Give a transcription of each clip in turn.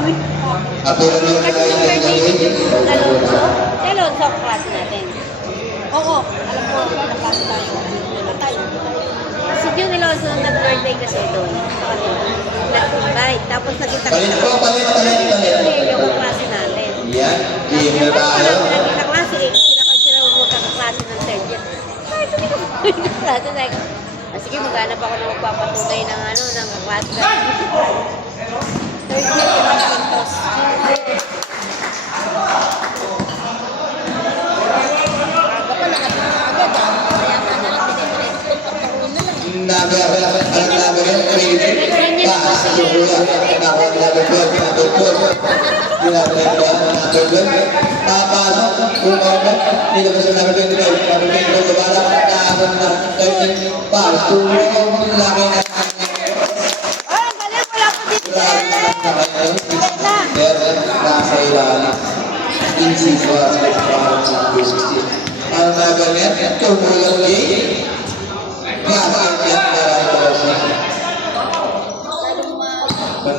kami. Kasi yung birthday ni Alonso. Si Alonso, klase natin. Oo, alam ko, naklase tayo. Tayo. Si June Alonso nag-birthday kasi doon. Sa kanila. Nag-invite. Tapos nakita ko. Yung klase natin. Yan, game na tayo. Nakita klase eh. Sila magkakaklase ng third year. Ay, ito hindi ko klase. Sige, maghanap ako na magpapatunay ng ano, ng klase na. Third year, Pintos.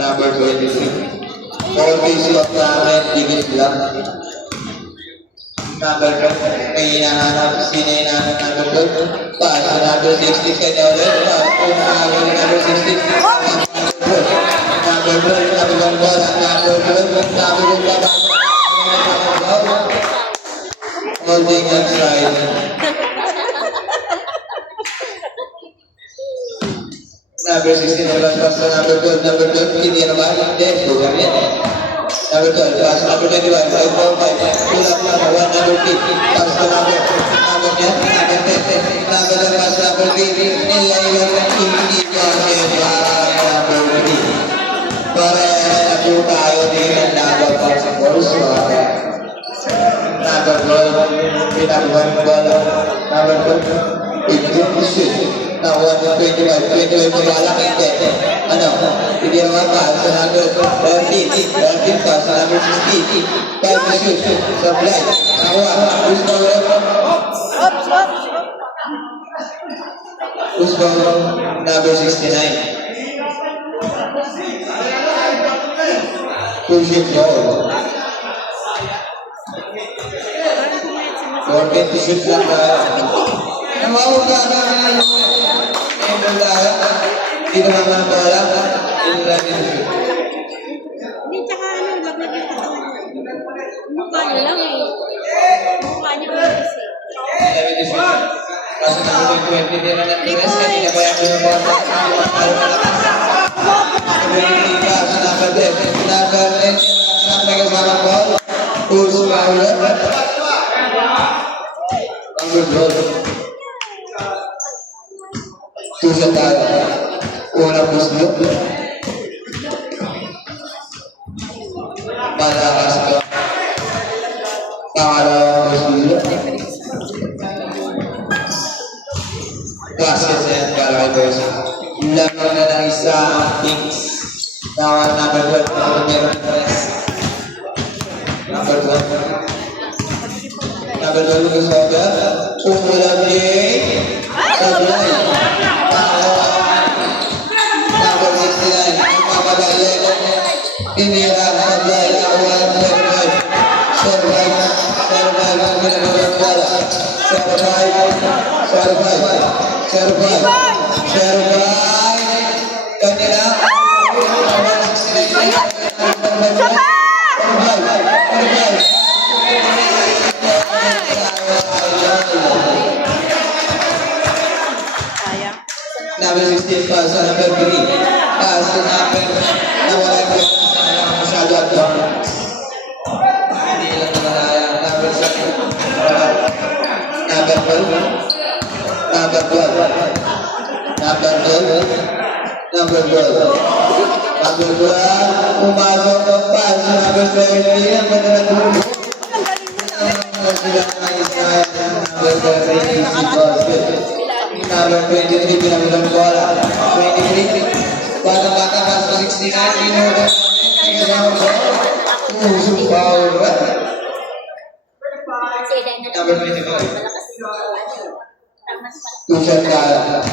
Number 23. All basic of namin, digit lang. Number 1, may hinahanap, sino hinahanap number 2? Pass sa number 60, kanya ulit. Pass kung nakawin number 60. Number 2, number 1 ball, number 12, number 1 ball. Holding outside. Number 16, pass sa number 12, hindi na ba? Hindi, sugar yan. Number 12, pass number 21, 5-4-5, pull up number 1, number 3, pass to number niya, number 10, number lang pass number 3, nilaiwan ng hindi kasi number 3. Para na po tayo din ang number pa sa course. Number 12, pinag-1 ball, number 2, shoot. Now, 25 na malaki. Ano? Hindi naman pa. Sa number 13 pa. Sa number 16. 5 na shoot. Sa blind. Nakuha. Usbong number 69. Push it low. 14 to shoot lang na. Namawala na yung hindi naman mga bola, hindi lang yung shoot. Hindi, tsaka ano, lagnat yung katawan. Mukha niyo lang eh. Mukha niyo lang kasi. Hindi namin yung shoot. Kasi naman yung 20 din na nag-dress, kanina ba yung mga bola? Sa number 10, number 10, number kasama ko, pulse power. Number 12. Tusan tayo. Unang muslo. Malakas ka. Pangalawang muslo. Basket na yan, kalaki boys. Laro na ng isa ang Kings. Now, number 12, meron press. Number 12. Number 12 ko sa over. Umulang game. Sablay. Number 69. Mamadali. Inira. Sablay. Awan. Survive. Kanila. Number 16 pa sa number 3. Pass to number nawala ko sa masyado at hindi lang naman number 7. Number 12. Number 12. Number 12. Number 12. Number 12. Pumasok ng pass sa number 30. Ang ganda na tulog. Number 23, pinamilang bola. 23, bata-bata pa sa 69, inorder namin, kasama ko. Power. Number 25. Tusan kaya.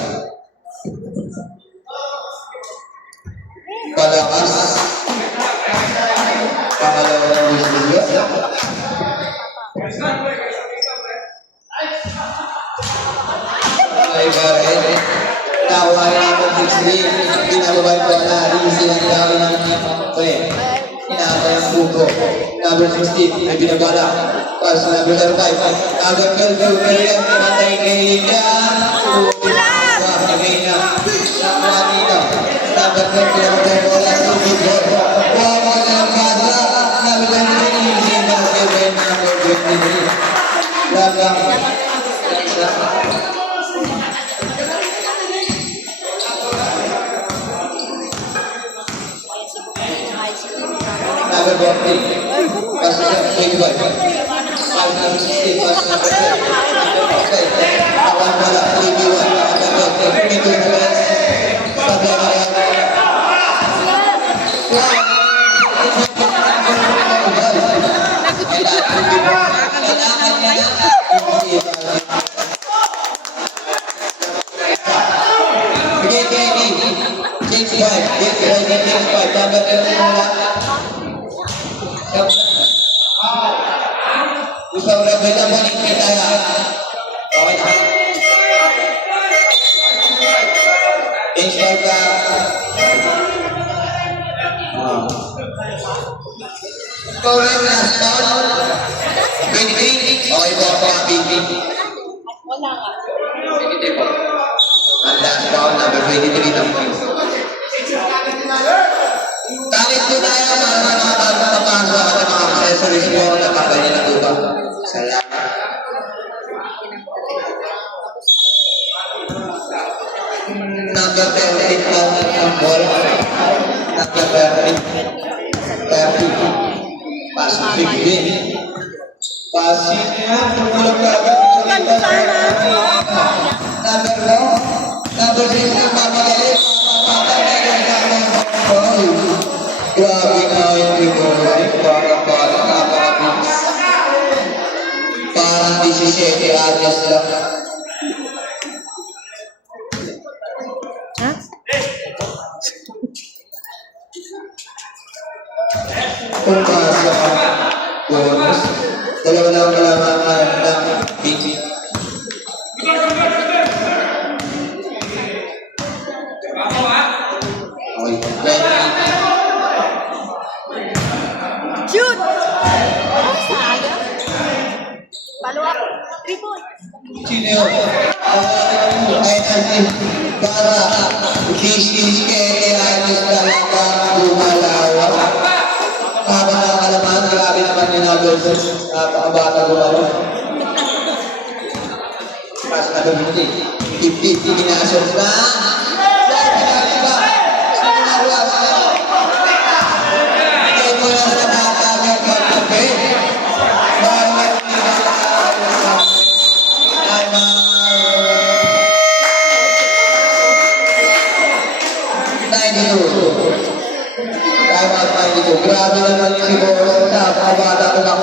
Palakas. Ay, Barret. Tawa namin 6-3. Pinababay ko na. Silang gawin ng Inaabay ang puko. Number 16, may binabala. Pass number 5. Number 12, Marian. Pinatay kay Lydia. Nagay na. Number 12, pinababay ko na. Sumibor. Wawa na ang basa. Number 23, Sinaseven. Number 23. Labang. Number 40. Pass number 25. Pass number 16. Pass number 12. Awan bola 3v1. Pintu bola. Usah berbeda balik kita ya. Insyaallah. Korang nasional. Binti. Oh ibu apa binti? Wala nga. Binti po. Anda tahun number 23 tampil. Tarik po tayo para makapagpapasok at mga accessories po na kakanya na tuba. Salamat. Number 13 po ang bola. Number 13. 30. Pasok big. Pasok niya. Pumulang kagad. Number 4. Number 6 ang mamagalit. Grabe na yung recording. Parang napakabilis. Parang 17 anos lang. Kung pasa ka, bonus. Dalawa lang kalamangan ng PG. Okay, 20. Shoot! Oh, sayang. Follow up. 3 points. Sino yun? Ay, para kisis kay Anis talaga gumalawa. Tama na ang alaman, grabe naman yung nagulsos. Napakabata gumalawa. Pas na bumiti. 50, pinasok na. Dahil pinali ba? Sino naruwa? Hindi mo na sa bata ng katabi. Bawat grabe naman si Boss. Napakabata ko lang.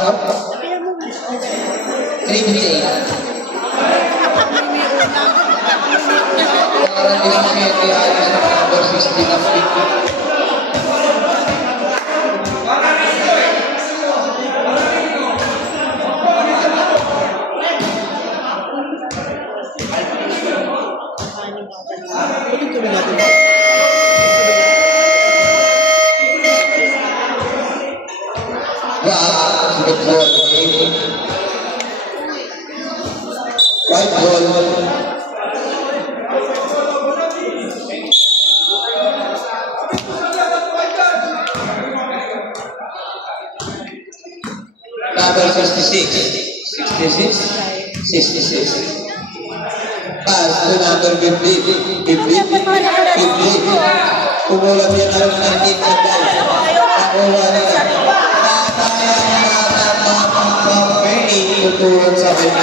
3-8. Parang ilang siyete ay number 16 ang pick. White ball. Number 66. 66. Pass to number 50. 50. Kumulang niya na ng 19 na guys. Nakuha nila. Tutuan sa kanya.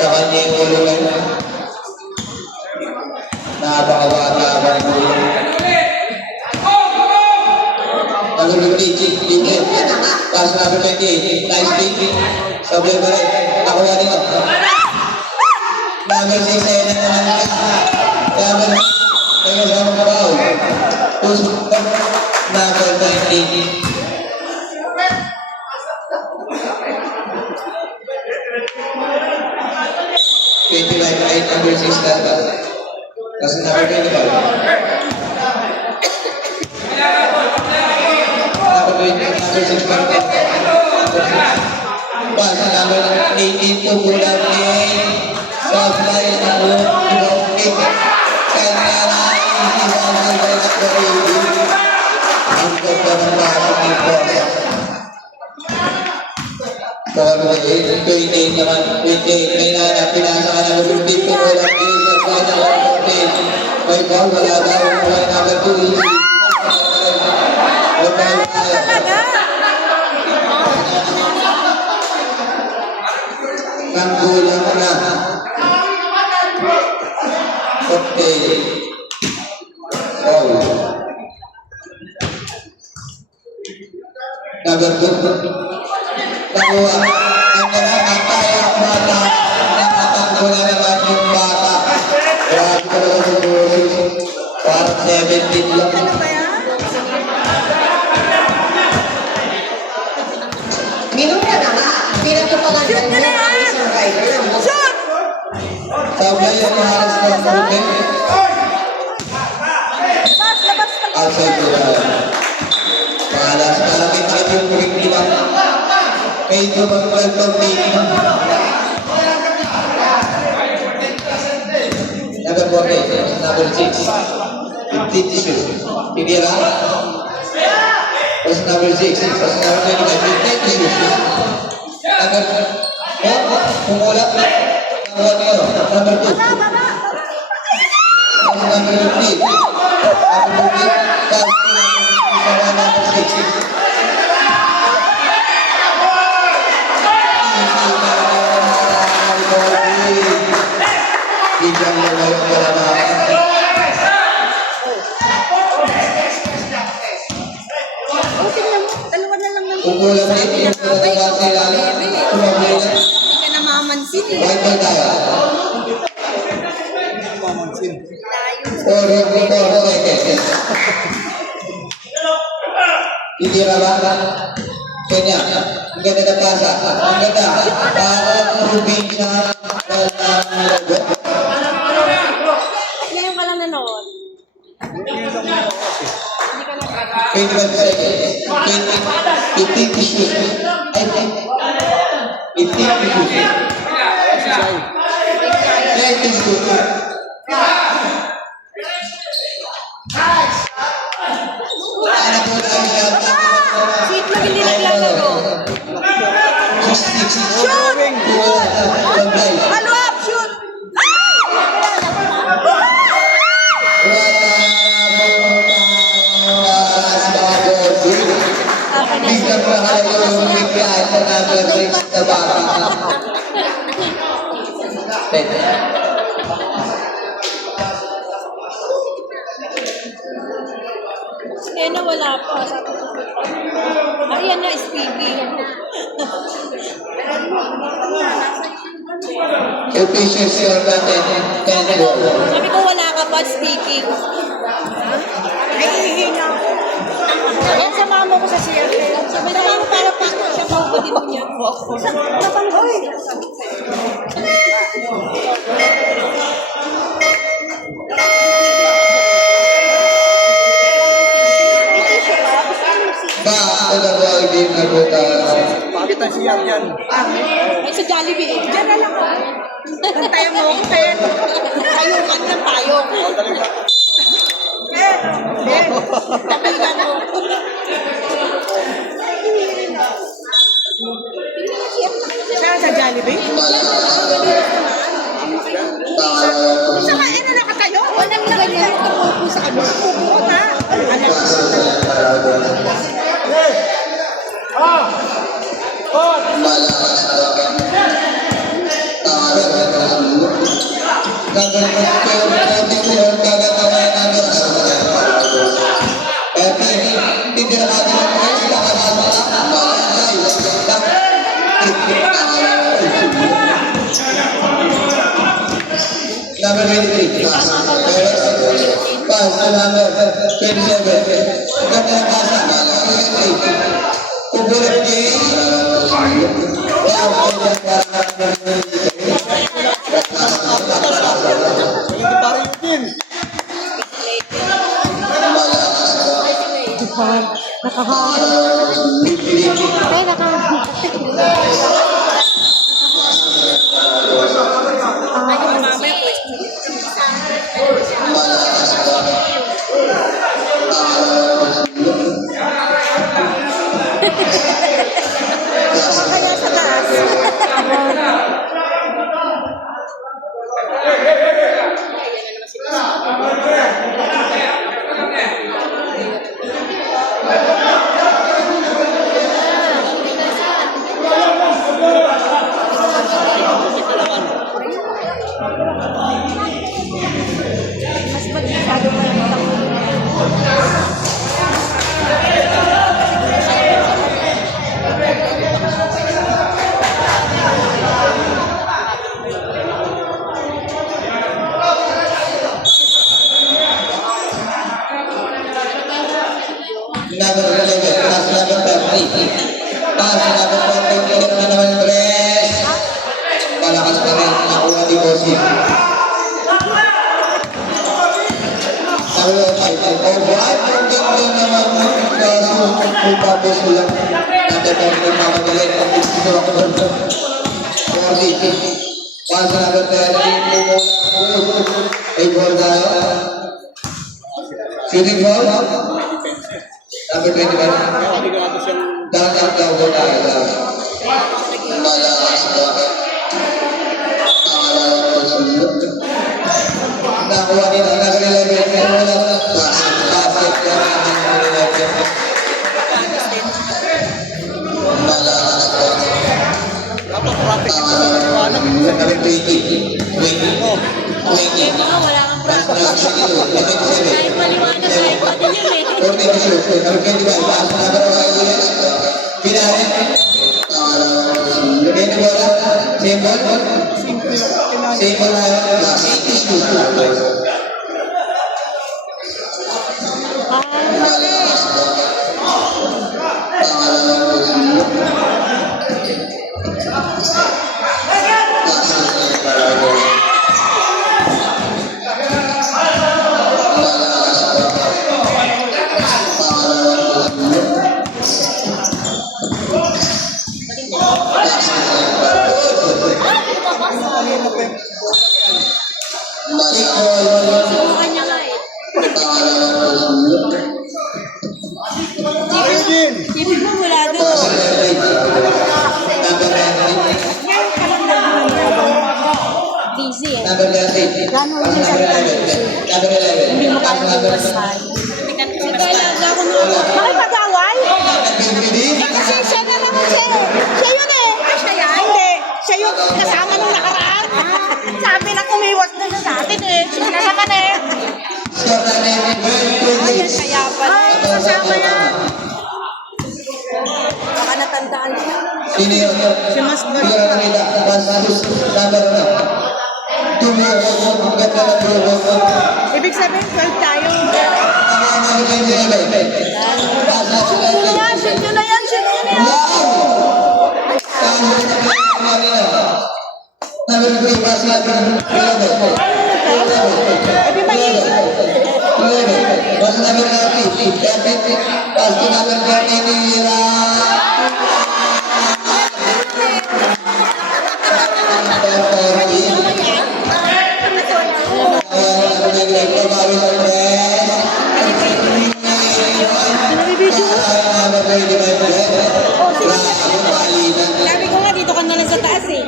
Sa kanya yung ulungan. Napakabata ba ng ulungan. Nagulong DJ. Pass number 28. Nice pick. Sabi ba rin. Nakuha nila. Number 6 ay naman ka. Number 6 ay naman ka. Number 20. Pass number 18 to Bulan supply number 20. Kanya na iiwan sa baby. Ang ganda ng pasok ni Bosa. For 28 naman, 28 may nanap, pinasa ka na 50 to Bulan supply number 14. May ball, wala daw, wala number 2. Ang gulang na. Okay. Oh. Number 2. Nakuha. Ang nakakaya ang bata. Nakatakbo na naman yung bata. Grabe ka naman sa buhay. Parang 17 lang. Minum ka na nga. Pinagpapagandan mo ang isang rider. Sabay ang maharas ng buhay. Outside the mahalas. Parang ito yung kurikula. Medyo mag-welcome meeting. Number 4, number 6. 15 tissues. Tibira. First number 6. First number 25. 15 tissues. Number 4. Pumula. Number 2. Number 15. Number 15. Number 6. Bigyan mo na yung kalabahan. Dalawa na lang ng Kukulang din yung kalabahan sila. Kumabay na. hindi ka na mamansin eh. White ball tayo. Layo. 4 seconds. Titira ba? Kanya. Ang ganda ng pasa. Ang ganda. Parang probinsya. Ngayon ka lang nanood. Hindi ka lang 21 seconds. 15 tissues. Ay, 15 tissues. 10 tissues. Ano po tayo siya? Sweet lang hindi naglalaro. 66. Shoot! Follow up! Shoot! Bigyan pa kayo yung bigyan sa number 6 na bata. Eh, nawala pa. Sabi ko. Ayan na, SPB. Efficiency on the 10 ball. Sabi ko, wala ka pa speaking. Ay, hihina ako. Ayan, samahan mo ko sa CRT. Sabi na lang, para pa siya paubutin mo niya. Hoy! Back to the ball game na po tayo. Bakit ang siyang yan? Ay, sa Jollibee. Diyan na lang ako. Tantayan mo ako, Pen. Payong, ano lang payong. Pen! Pen! Tapilan mo. Siya sa Jollibee? Sa kain na nakatayo? Walang ganyan. Tumupo sa kanya. Tumupo ka. Alam ko. Number 23. Pass to number 27. Ganda ng pasa. Kubulat Secretary Eugene. Ay, Kaya sa taas. Mas masyado pa yung takot. Number 11, pass number 30. Pass number 40, clear na naman press. Malakas pa rin, nakuha ni Bossing. Number 5, override, content naman. Kaso, may tapos lang. Nagtatapos na magaling. Dito ako sa 40. Pass number 30, ay ball tayo. Shooting ball. Number 21. Dapat daw ko tayo. Malakas pa. Nakuha nila na number 11. Basket ka na number 11. Malakas pa. Number 20. 20. 20. wala kang practice. Kahit maliwanag, kahit pa din yun eh. Sa kanya nga eh. Ibig mo mula doon. Busy eh. Gano'n yung salita hindi mo kaya magpasahan. Kailangan ako na. Bakit mag-away? Kasi siya na naman siya. Siya yun eh. Siya yan? Hindi. Siya yung kasama nung nakaraan. Sabi na kumiwas na sa atin eh. Siya na naman eh. Ayun, kaya pala. Ay, kasama yan. Baka natandaan siya. Si Mas Ibig sabihin, 12 tayo. Shoot nyo na yan, shoot nyo na yan. Ebi may sabi ko nga, dito ka na lang sa taas eh.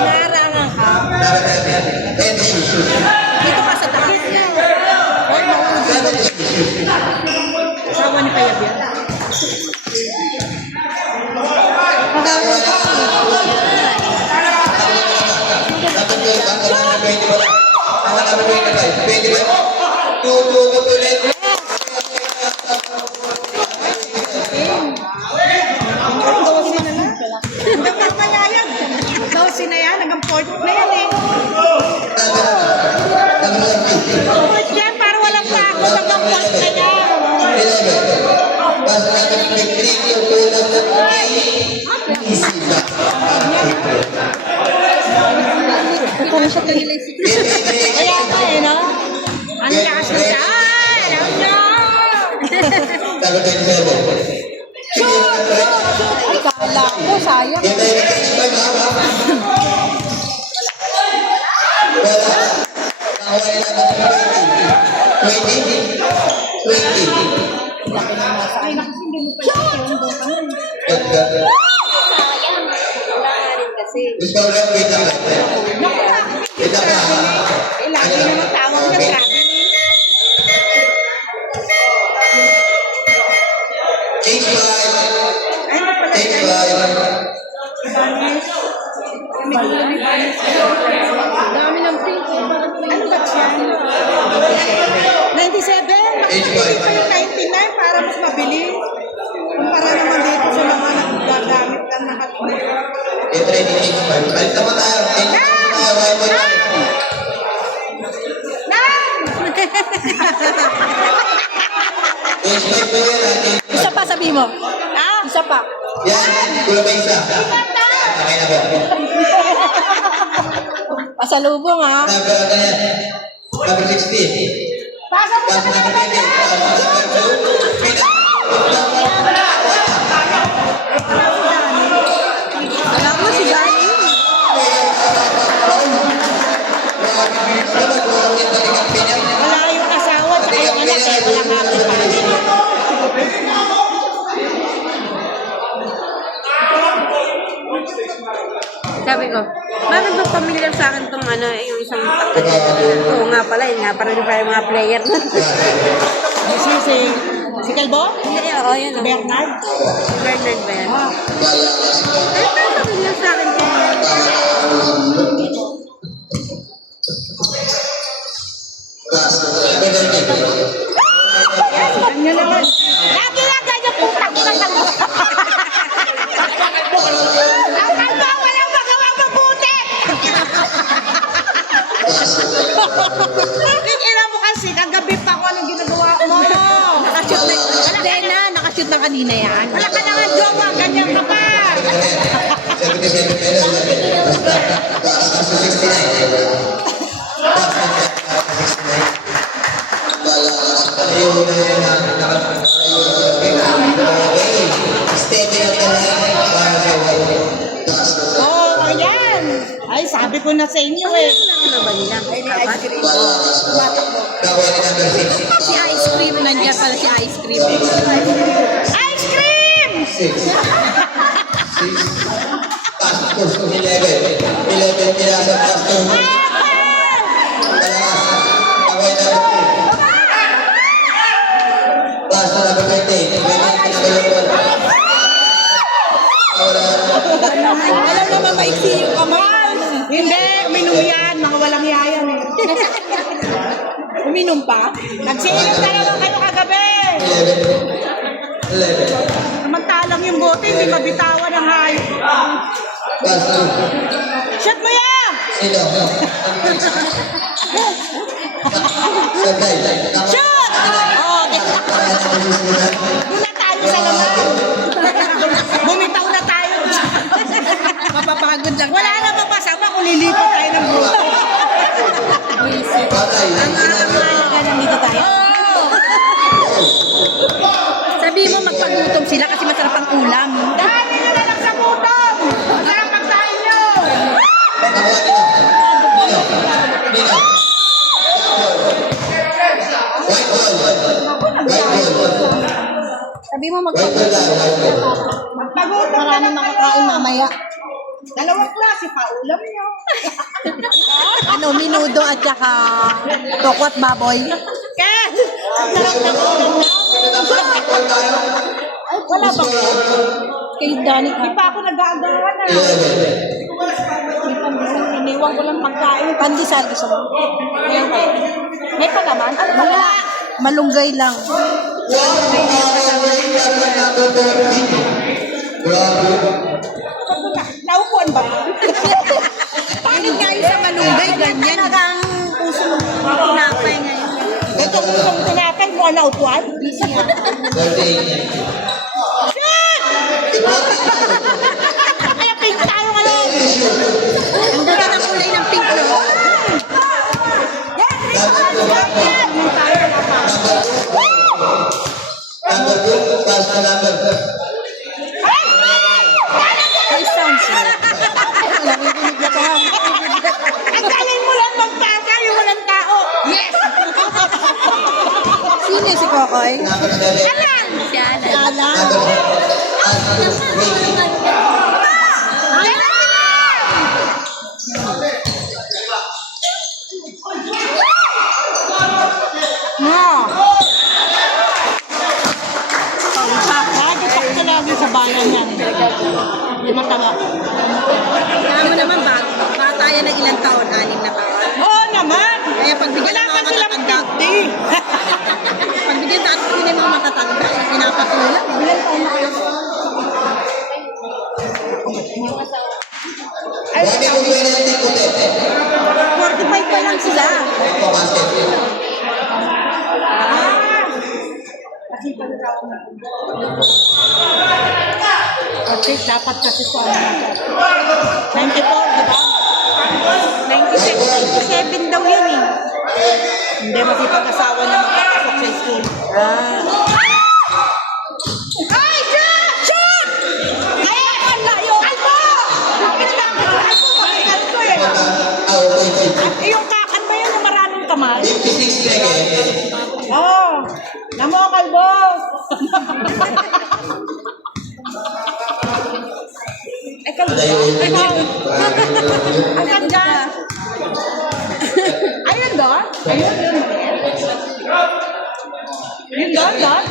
Narangan ka. Dito ka sa taas. Asawa ni Payab yan. Nagpapayayag. Dosi na yan, hanggang 40 na yan eh. 40 yan, para walang takot hanggang 40 na yan. Kaya Naku, sayang. Game tayo ng 25 ha. Wala. Nakawala na ng 20. 20. Ay, naku, hindi mo pa yung butang. Ganda. Sayang. Wala nga rin kasi. Gusto ko lang, wait lang. Wait lang ha. Eh, lagi naman tawag niya, grabe. Take 5. Take 5. Dami ng pink. Ano ba siya? 97? Age Hindi pa yung 99 para mas mabili. Kumpara naman dito sa mga nagagamit na nakatulog. Get ready, take 5. Balik naman tayo. Take 5 tayo. Why, why, Take 5 na yan. Isa pa sabi mo. Ah? Isa pa. Yan. Kulang pa isa. Okay na po. Pasalubong ha. Number ano yan? Number 16. Pasa mo Pass number 20. Pass number 2. Alam mo si Dani. Wala yung asawa at yung anak eh. Wala happy pa. Sabi ko, bakit ba familiar sa akin itong ano, yung isang takot dito? Oo nga pala, yun nga, parang yung mga player na. Si Calbo? Hindi, oo, yun. Si Bernard? Bernard ba yan? Ay, parang familiar sa akin itong Kanya naman. Lagi nga ganyan putak ko na kami. Ang Calbo, walang magawang mabuti. Ina mo kasi, kagabi pa ako anong ginagawa mo. Nakashoot na, wala na, nakashoot na kanina yan. Wala ka na nga jowa, ganyan ka pa. 69. Oh, ayan. Ay, sabi ko na sa inyo eh. ano ba nila? Apat? Si ice cream, nandiyan pala si ice cream. Ice cream! 11 pinasa pastor. Pastor number 20. Alam naman maiksi yung kamay. Hindi, uminom yan. Mga walang yayan eh. Uminom pa? Nagsiinom talaga kayo kagabi. 11. Samantalang yung bote, hindi mabitawan ng hayop. Pastor. Shot mo yan! Sino? Sabay. Shot! Oh, doon na tayo sa laman. Bumitaw na tayo. Mapapagod lang. Wala namang masama kung lilipat tayo ng bote. Patay. Nandito tayo. Sabi mo magpagutom sila kasi masarap ang ulam. Dahil nyo na lang sa gutom! Masarap pagkain nyo! Nino. White ball. White ball. Sabi mo White ball lang. White ball. magpagutom ka lang makakain mamaya. Dalawang klase pa ulam nyo. Ano, minudo at saka tokwat baboy. Ken! Ang sarap ng ulam nyo. Ay, wala ba? Kay Dani, di pa ako nag-aagawan na. 11. Iniwan ko lang pagkain. Pandesal gusto mo? May pa naman? Wala. Malunggay lang. Grabe. Naupuan ba? Pangit nga yun sa malunggay, ganyan. Talagang puso mo tinapay ngayon. Ito pusong tinapay mo, naupuan? Busy nga. 38. Kaya pink tayo ngayon. Ang ganda ng kulay ng pink, no? Number 2, pass na number. Ay! Kokoy? Number 7. Alan! Si Alan. Alan. Number 7. Lagi pa lagi sa bayan yan. Di mataba. Kaya naman, bata yan ng ilang taon, 6 na taon. Oo naman. Kaya pagbigyan ng mga matatanda, pagbigyan sa atin ng mga matatanda, pinapatulang. Dami kong penalty puti. 45 pa lang sila. Kasi dapat kasi sa 94, di ba? 97 daw yun eh. Hindi masipag-asawa na makapasok sa school. Ay, shoot! Shoot! Ay, ang layo! Albo! Bakit lang? Albo eh. Yung kakan ba yun yung maraming kamay? 56 seconds. Oo. Namo, kalbo! Ang ganda! Ayun doon? Ayun, yun. Yun doon, doon?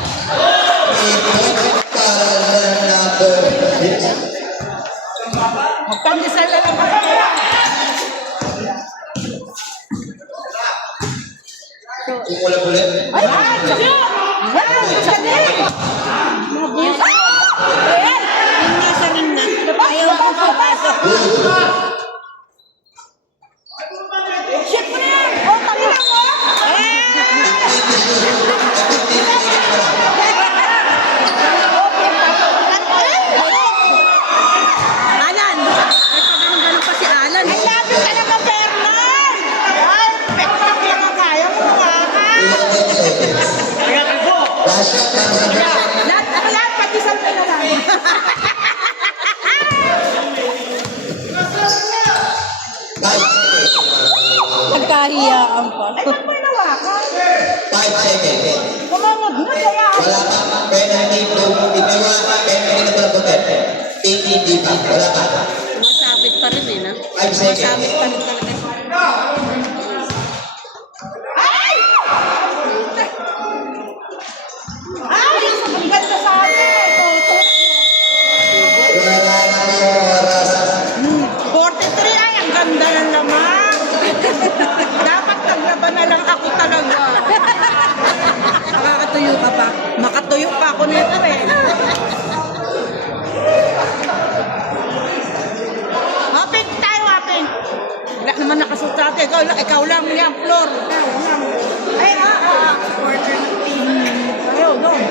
Magpandesal na lang ako. Kumulang ulit. Ay! Ay! Sali! Ay! Ayan! Yung nasa ring na. Ayaw ko papasok. Shit mo na yan! Oh, tangina mo! Alan! Ay, pagano'n-ganon pa si Alan. I love you talaga, Fernand! Ay, pekpak lang ang kaya mo, makaka! Lahat, pati sa na lang. Nagkahiyaan pa. Ay, ba't mo inawakan? 5 seconds. Kumamag na, kaya Wala pa. Penalty blue. Ikawa pa. Penalty na pala puti. Hindi pa. Wala pa. Masabit pa rin eh, no? 5 seconds. Masabit pa rin talaga. Ay! Ay! Ang ganda sa akin. Wala na yung oras. 43 ay, ang ganda ng laman. Dapat naglaban na lang ako talaga. Nakakatuyo ka pa. Makatuyo pa ako nito eh. Open tayo, open. Wala naman nakasutrate. Ikaw lang yan, floor. Ikaw lang. Ay, order ng team. Ayaw, doon.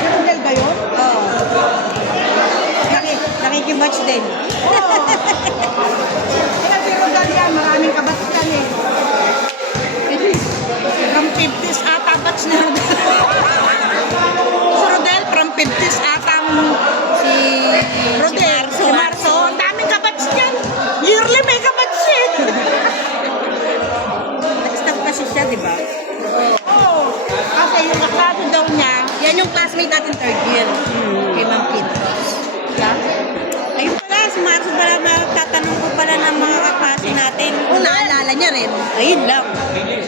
Sirundel ba yun? Oo. Nakikimatch din. Oo. Kaya sirundel yan, maraming kabatikan eh. From 50s ata batch na. Si Rodel, from 50s ata si Rodel, si Marso. Ang daming kabats niyan. Yearly may kabats eh. Nag-stop kasi siya, di ba? Oo. Kasi yung kaklase daw niya, Yan yung classmate natin third year. Kay Ma'am Petros. siya. Ayun pala, si Marzo pala, tatanong ko pala ng mga kaklase natin. Kung naalala niya rin. Ayun lang.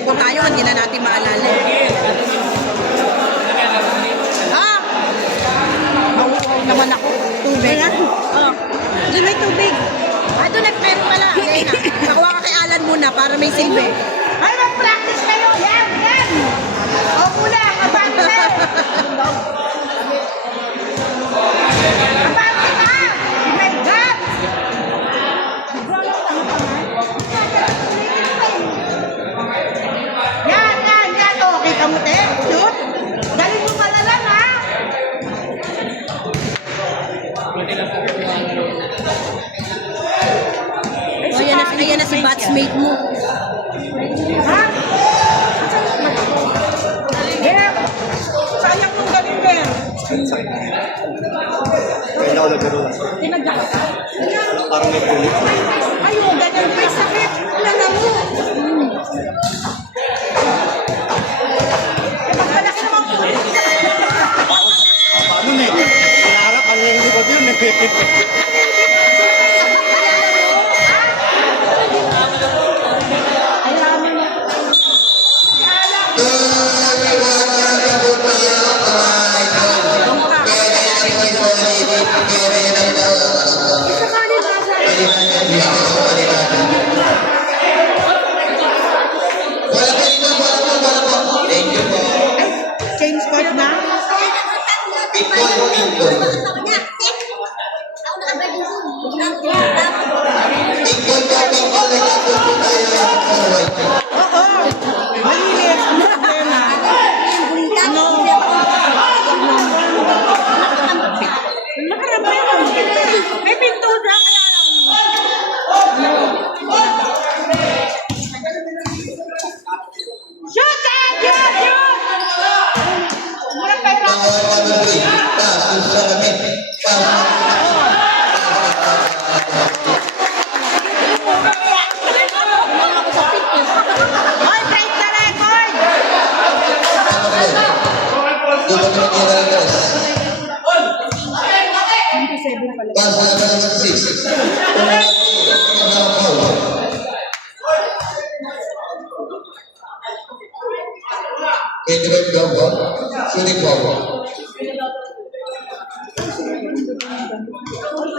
Kung tayo, hindi na natin maalala. Ah! Nauuhaw naman ako. Tubig. Oh. Doon may tubig. Ah, doon meron pala. Elena, nakuha ka kay Alan muna para may silbi. Ay, mag-practice kayo. Yan, yan. O muna, kabante. Kabante ka. Oh my God. Yan, yan, yan. O, kita mo, te. Shoot. Galing mo pala lang, ha? Ayan na si batchmate mo. Ha? Yeah. Sa Kaya ako nagbiro. Tinagyan ka. Parang may pulit. Ayun, ganyan pa yung sakit. Lala mo. Eh, magkalaki naman po. Paano na eh? Pinaharap, ano yung likod yun eh. James Court na. Oo. Malinis. Ano problema? Ano? Nakarap na yun. May pinto na kaya lang. Shoot! Shoot! Shoot! Mura pa yung Hoy, break the record! Shooting ball.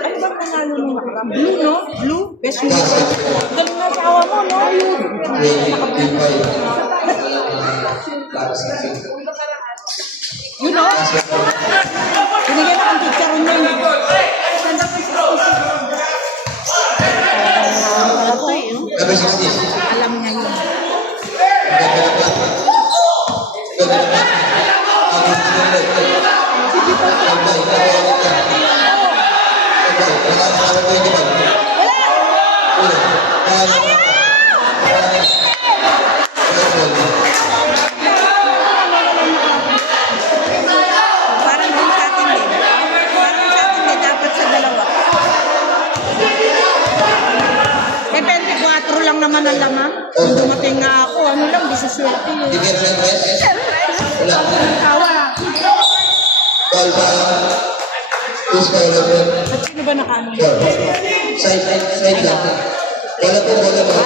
Ano ba panalo nung nakarap? Blue, no? Blue? Best uniform. Galing na asawa mo, no? Yun, no? Binigyan na ang picture ron yun. Number 16. Alam niya yun. Parang din sa atin din. Parang sa atin din, dapat sa dalawa. Eh, 24 lang naman ang laman. Kung dumating nga ako, ano lang, di sa swerte yun. Tawa. At sino ba nakaano? Side lang. Wala po, wala po.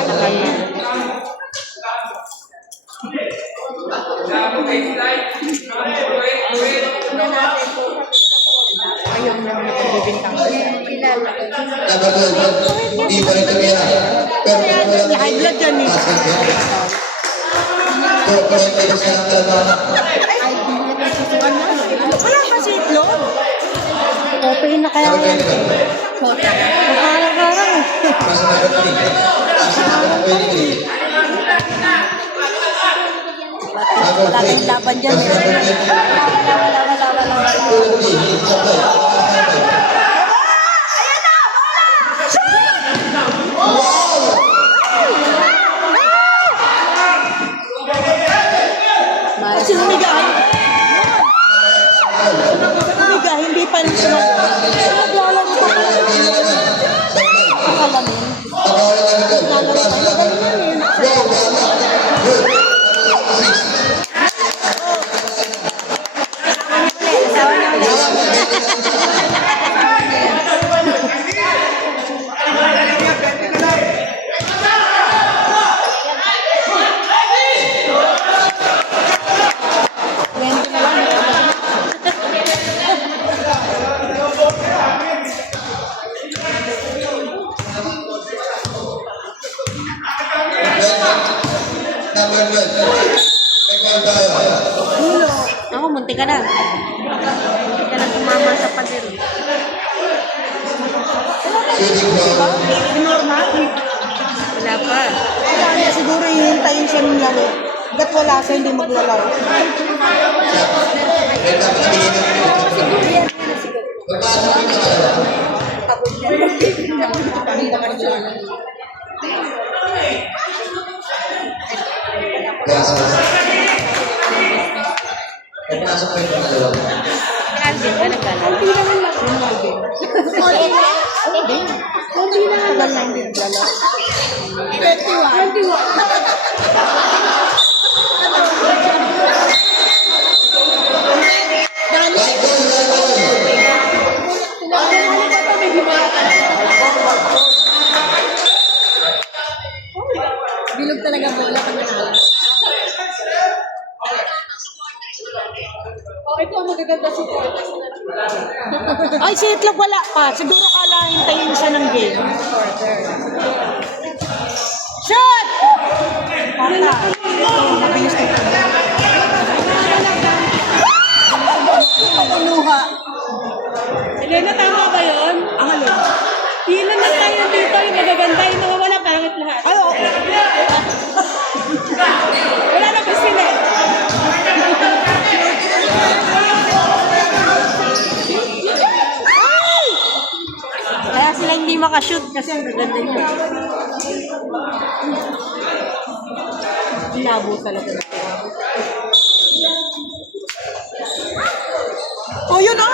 Ayaw mo yung nagbibintang ko siya. Number 12, hindi pa rin tumira. Pero Kaya high blood yan eh. Wala kasi itlog. Okay na kaya yan. Parang-parang eh. Wala kayong laban dyan. Kasi humigaan. Humiga, hindi pa rin sila. Naglalaro pa. Akalamin. Ako, munti ka na. Munti ka na tumama sa pader. Normal. Wala pa. Wala na, siguro hihintayin siya ng laro. Ba't wala siya hindi maglalaro? Nagpasok ko yung dalawa. Kaya Alvin ka naglalaro. Hindi naman lang. Sino Alvin? Alvin? Hindi naman lang. Tagal na hindi naglalaro. 21. Bilog talaga bola pag nanalo. Ay, si Itlog wala pa. Siguro kala hintayin siya ng game. Shot! Pata. Mabilis na ito. Paguluha. Elena, tama ba yun? Ang alin? Ilan na tayo dito, yung magaganda, yung mga wala, pangit lahat. Ay, oo. Wala na ba sila? Kaya sila hindi makashoot kasi ang gaganda niya. Labo talaga. Oh, yun oh!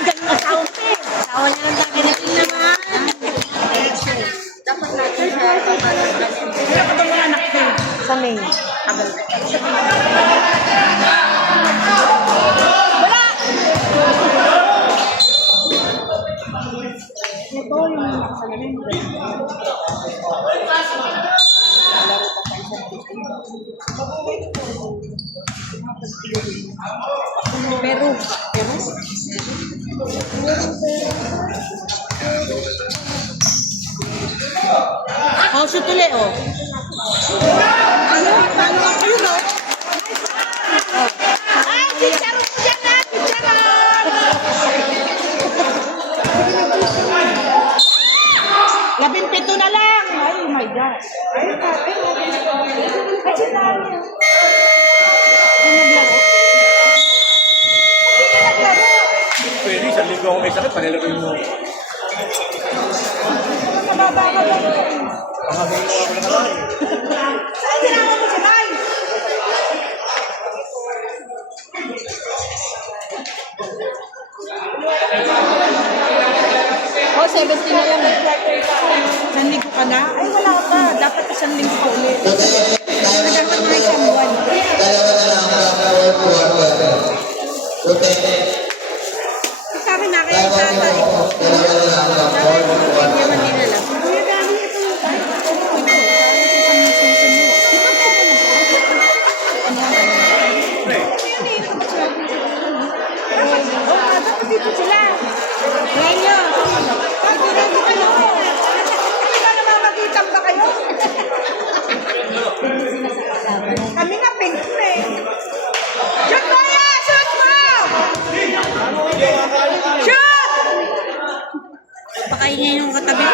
Ganun ka sound eh. Sawa na lang ganito naman. Dapat natin Kaya ka ba mga anak ko? Sa May. Agal. Wala! Ito yung nakasalamin. Peru. Peru? Oh, shoot ulit, oh. Ano? Ayun, oh. Ay, picture mo dyan na! Picture mo! 17 na lang! Ay, oh my God. Ay, sinali. Ay, naglaro. Hindi ka naglaro. Pwede, isang linggo ako may sakit, panilagay mo. Nababa ka ba? Pangasin mo ako na kalay. Saan sinama mo si Mai? Oh, 70 na lang. Isang linggo ka na? Ay, wala pa. Dapat isang linggo pa ulit. Dapat na isang buwan. Dalawa na lang ang power forward. Okay. Sa akin na kayo tatay. Dalawa na lang ang power forward. Kuya, dami ito yung tayo. Dapat dito sila. Ngayon nyo. Ready kayo. Hindi ba namamagitan ba kayo? Kami nga pink na eh. Shoot mo yan! Shoot mo! Shoot! Pakainin yung katabi.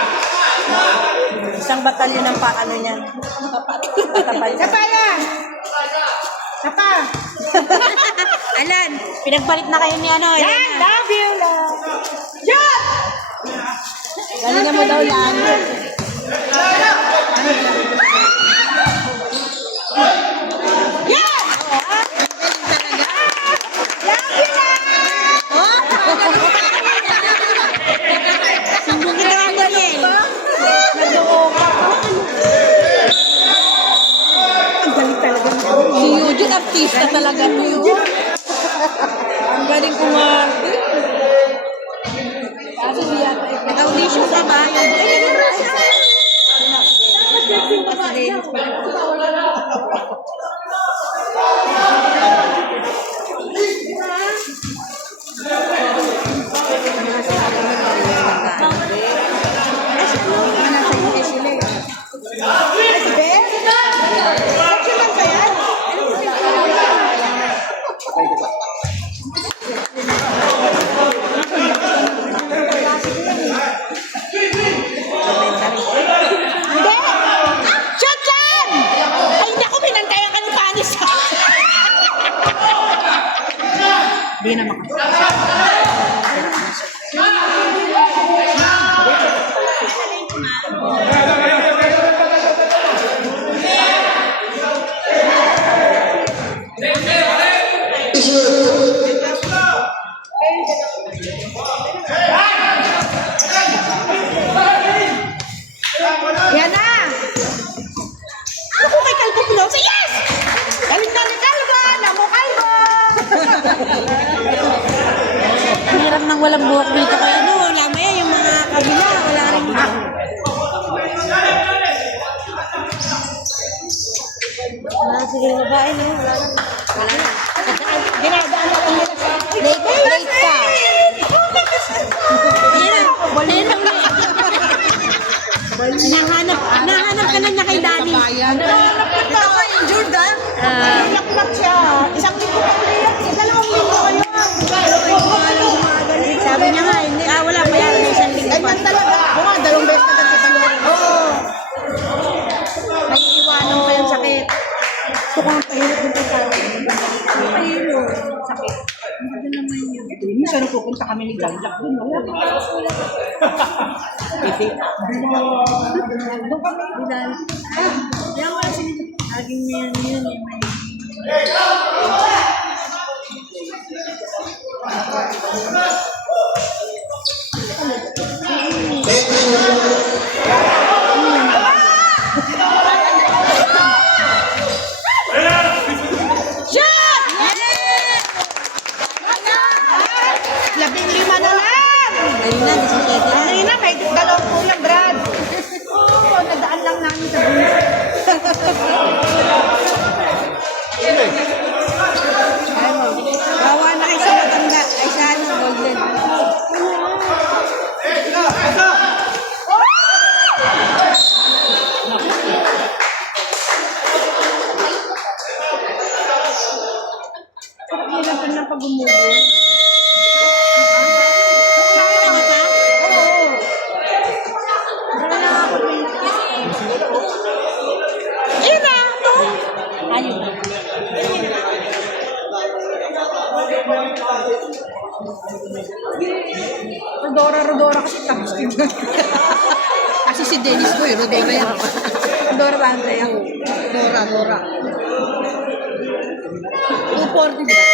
Isang batalyon ng paano niya. Katapal. Kapaya! Kapa! Alan, pinagpalit na kayo ni ano, Yan! Elena. Love you, love! Shoot! Galingan mo daw lang. Yan! Love you, Sumbong kita nga Daniel. Ang galing talaga niya. Si Eugene, artista talaga to yun. Ang galing kumarte. Kasi siya Nag-audition ka ba? Ay, nag-audition siya. Hindi! Shot lang! Ay, naku, pinantayan ka ni Panis. Hindi naman ka. walang buhok dito kaya ano, wala maya yung mga kabila, wala rin. Sige, babae na. Wala na. Dinadaan na lang nila sa... Late ka. Nahanap ka lang na kay Danny. Ito ako yung Jordan. Naklak siya. Isang linggo pa ulit yan. Dalawang linggo kayo. Sabi niya nga, hindi, wala pa yan. May isang linggo pa. Ganyan talaga. Oo nga, dalawang beses na kita niya. Oo. May iwanan pa yung sakit. Gusto ko ang pahirap dito sa... Pahilo. Sakit. Minsan pupunta kami ni Jack dun. Wala pa. Doon kami. Yan nga sila. Laging yun. Labing-lima na lang. Ayun na, 17 na. Ayun na, may dalawang po yung Brad. Oo, nadaan lang namin sa buhay. Bawa na kayo sa matanda. Ay sa ano, golden. Hirapan na pag umubo. Rodora kasi tapos din. Kasi si Dennis ko Rodora yan. Rodora ba ang kaya? Rodora. 240 di ba?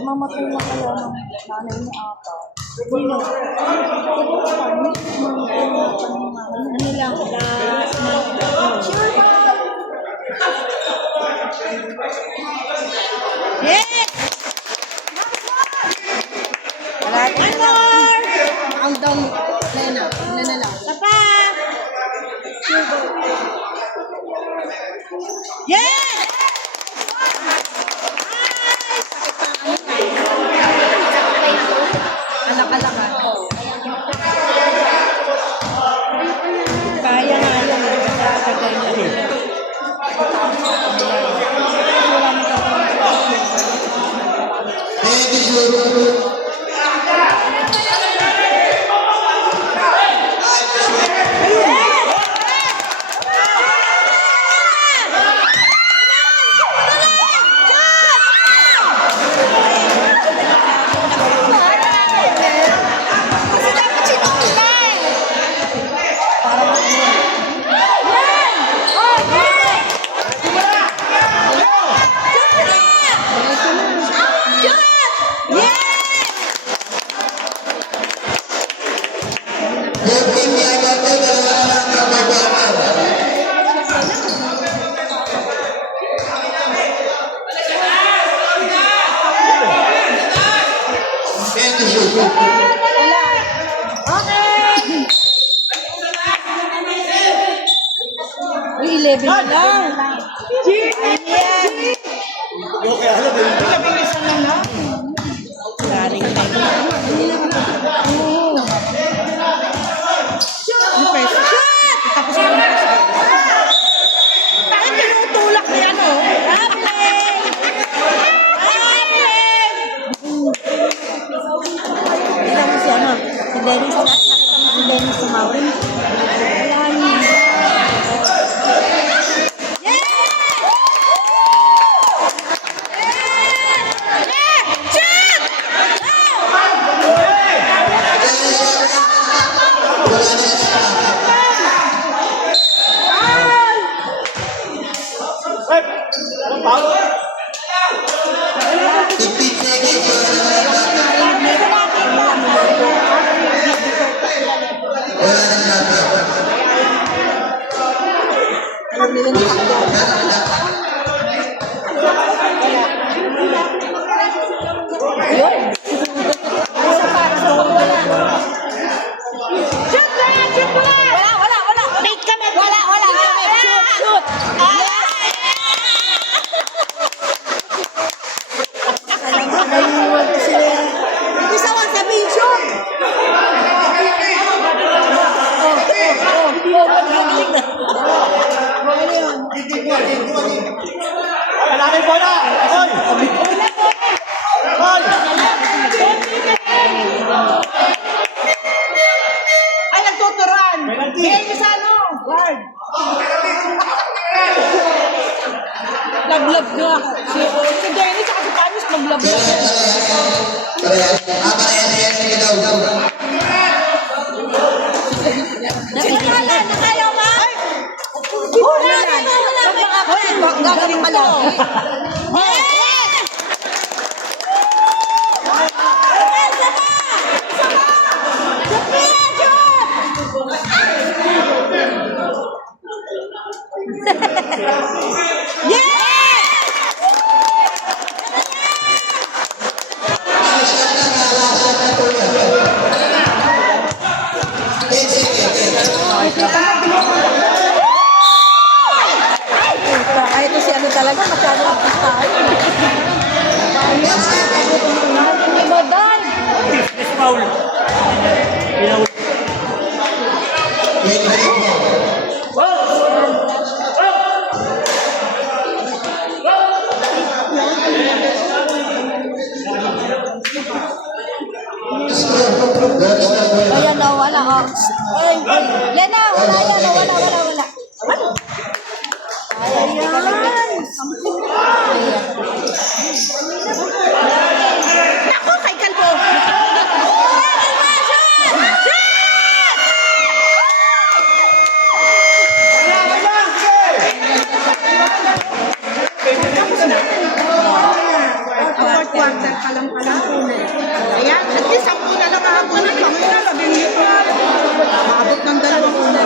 Mamatay na kaya ng nanay ni ata. Ano lang, ang down, Lena lang. Papa! Alak-alakan. Kaya nga yan. Nakakagay na rin. Uy, 11 na lang. Galing na Tapos na lang. Bakit tinutulak niya, no? bumili ng takbo. Yun. Isa pa, gusto ko wala. Shoot na yan, shoot mo na! Wala. Make kami. Wala. Shoot. Naiiwan ko sila. Isa lang sabihin, shoot! Magaling na. Ano yun? Kailangan bola! Hoy! Hoy! Ay, nagtuturan! Bigay niyo sa ano? Guard! Lablab nga ako. Si Dennis at si Panis naglablab. Nakayaw ka? Wala. Gagaling malaki. Ay, ito si ano talaga, masyado ang pistahan. Badan! Miss Paul. Pinaul. Ayan na, wala ka. Ay, yan na, wala yan, wala. Ayan. Nako, kay Kalbo. Quarter ka lang pala. Ayan, at least ang una na kahapon na lang. Ngayon na, labing ito. Maabot ng 2 una.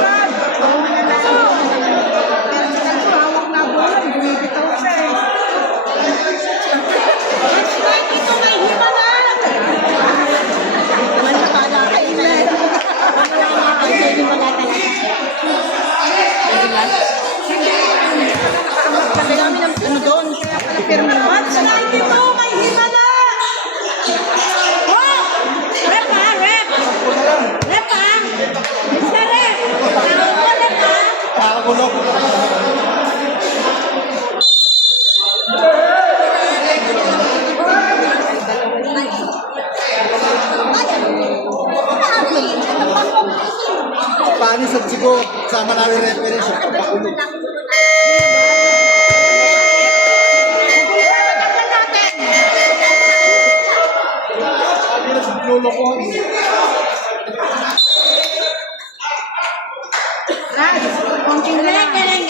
Hawak na bola, bumibitaw siya eh. Ito may hima na. Naman na pala kayo na. Hindi mo na talaga. Kasi kami ng ano doon, kaya pala pirma na. What's like ito? May hima na! Rep ha! Rep ha! Mr. Rep! Tawag mo, Rep ha! Pakagulog. Paano sa Chico, sama namin reference. Pakulog. Lolo ko. Konting galing.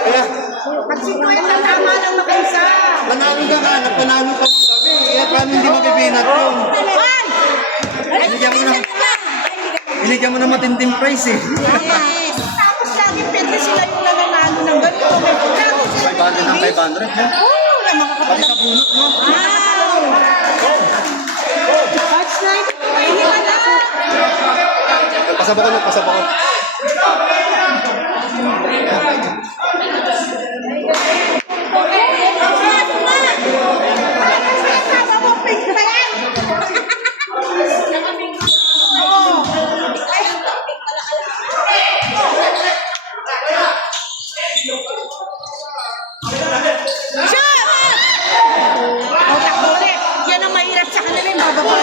Kaya, At 50 tama lang makaisa. panalo ka ka, panalo ka ng gabi. Kaya paano hindi mabibinat yun? Binigyan mo na matinding price eh. Tapos lagi pwede sila yung nananalo ng ganito. May pagkako sila. 500 ng 500. Oo, na mga Pati sa bunot mo. Wow! Touch night. May hima na. Pasabak ko. Yan ang mahirap sa kanila yung bababa.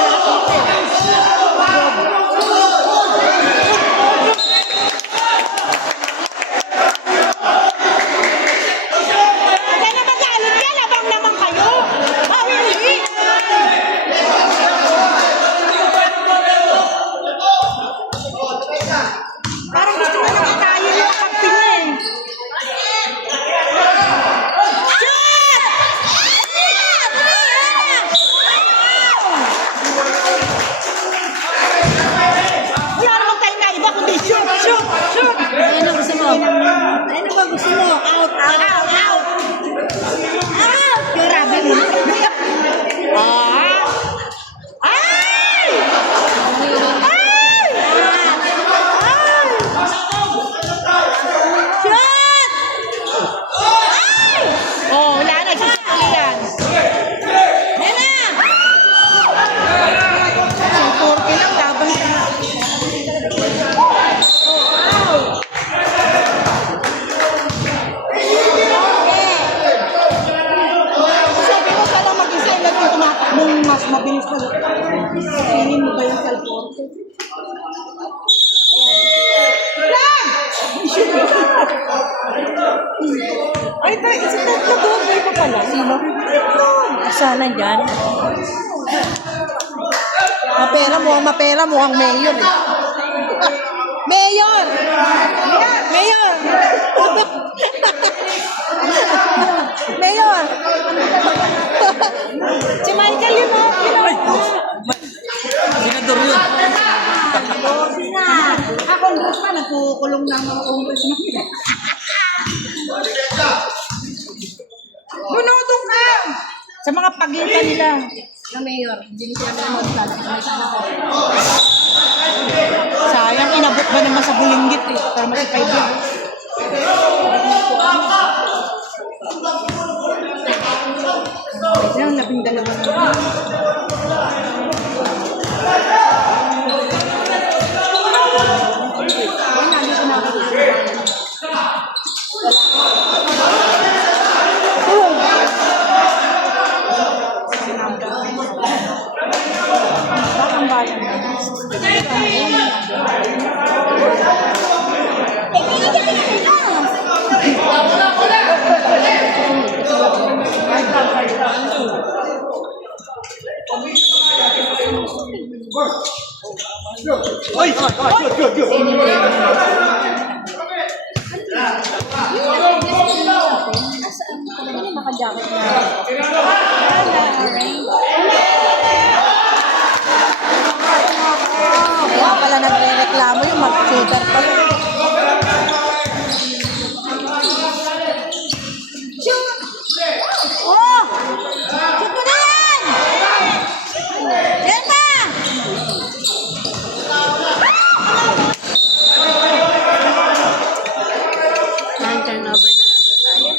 Michael Porte. Ay, tayo, isa na doon. May pa pala. Sino? Sana dyan. Mapera, mukhang mayor. Eh. Mayor! Mayor! Mayor! Si Michael yun mo. Senador yun. Congressman, nagkukulong ng mga congressman. Bunotong ka! Sa mga pagitan nila. Na mayor, hindi siya na Sayang, inabot ba naman sa bulinggit eh. Para masipay din. Yung 12 na. Bakang bayan. Ay! Good. Naka-jacket na. Kaya pala nagre-reklamo yung mag-shooter pala. Oh! Shoot mo na yan! Yan pa! Turnover na lang tayo.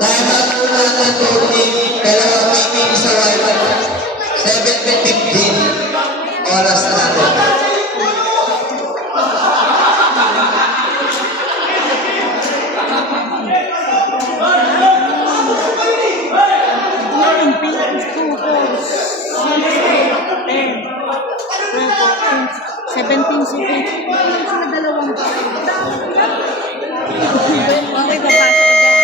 Tama po na ng turning, dalawang meeting sa wifi. 7:15. Oras na natin. Okay, papasok ko dyan.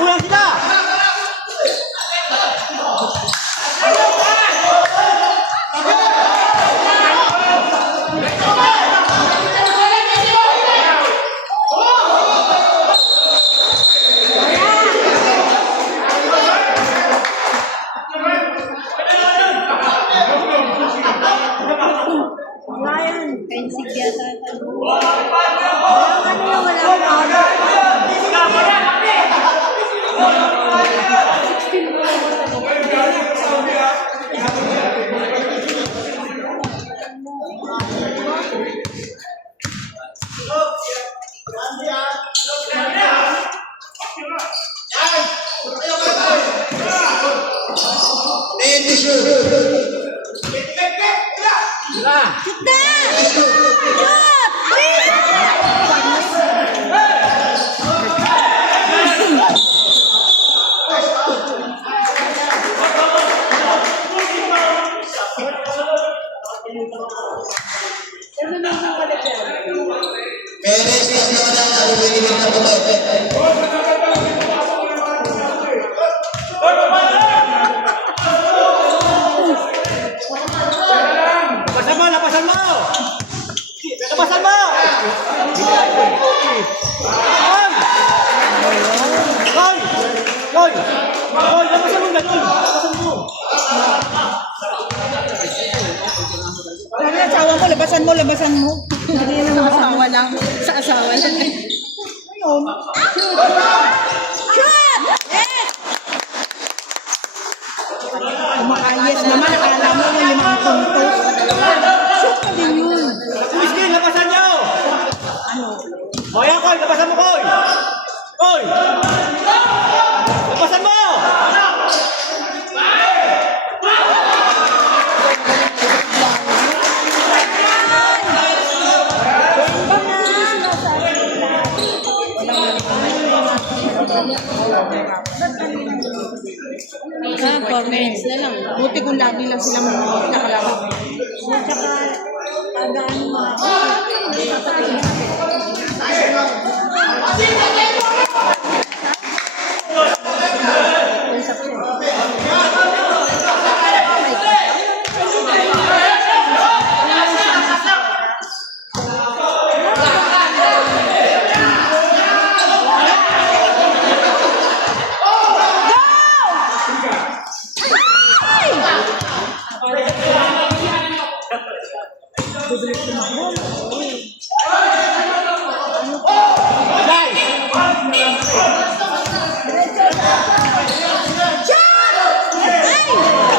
Kuya sila! Pensig yata. Meron siya na ang willing na pumunta. Lapasan mo! Lapasan mo! Lapasan mo! Gol! Gol! Koy! Koy, labasan mo ganun! Labasan mo! Sabi ng asawa mo, labasan mo, labasan mo. Hindi na asawa lang. Sa asawa lang. Ayun. Shoot! Yes! Kumakayes naman, akala mo yung 5 puntos. Shoot ka din yun. Miskin, labasan niyo! O yan, Koy! Labasan mo, Koy! Koy! Labasan mo! Ah, 4 minutes na lang. Buti kung lagi lang silang nakalaro. Tsaka, tagaan mo.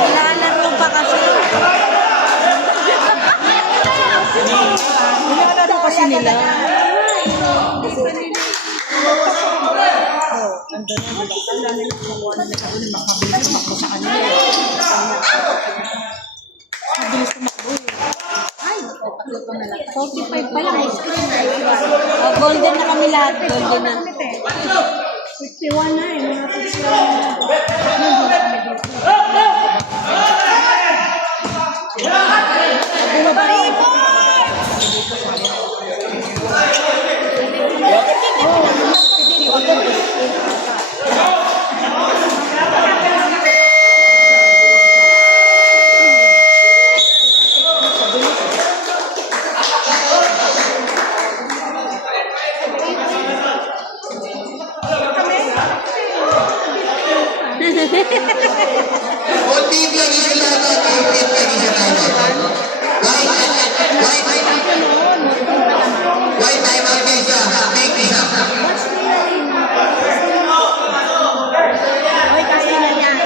Nilalaro pa kasi. Nilalaro kasi nila. Pa lang ice cream. Oh, golden na kami lahat. Golden na. 51 na eh. Mga 51. Konti lagi sila nakakapit lagi sa namin. Why time ang visa? Big visa. Ay, kaya na yan.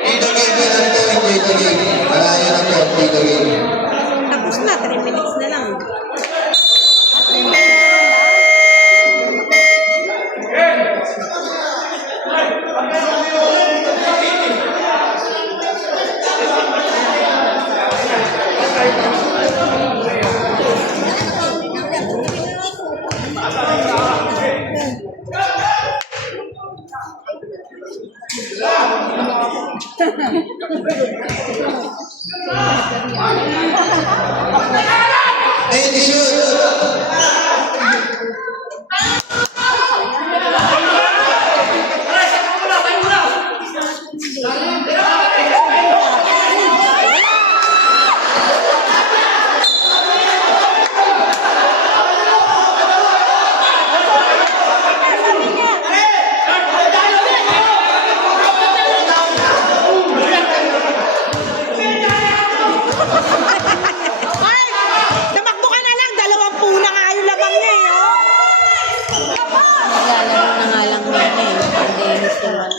Dito game lang to, enjoy the game. Maraya na to, dito game. Tapos na, 3 minutes na lang. Hey, the shoot! Ay! Tamakbo ka na lang! 20 na nga yung labang niya eh, oh! Naglalaro na nga lang muna eh. Dennis naman.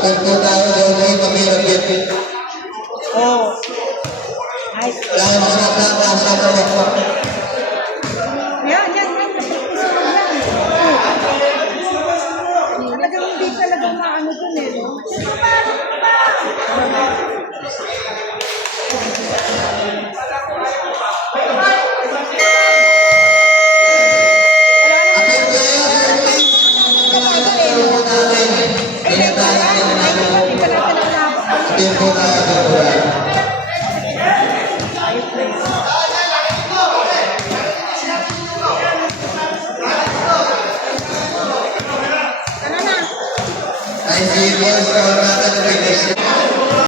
Kapag po tayo, gawin pamilog yan. Oh. Ay. Kaya masakasa ko. Yan. Talagang hindi talagang maano dun eh, no? Apil tayo, apil po tayo. Ay, si Boss, kawal natin ang finish.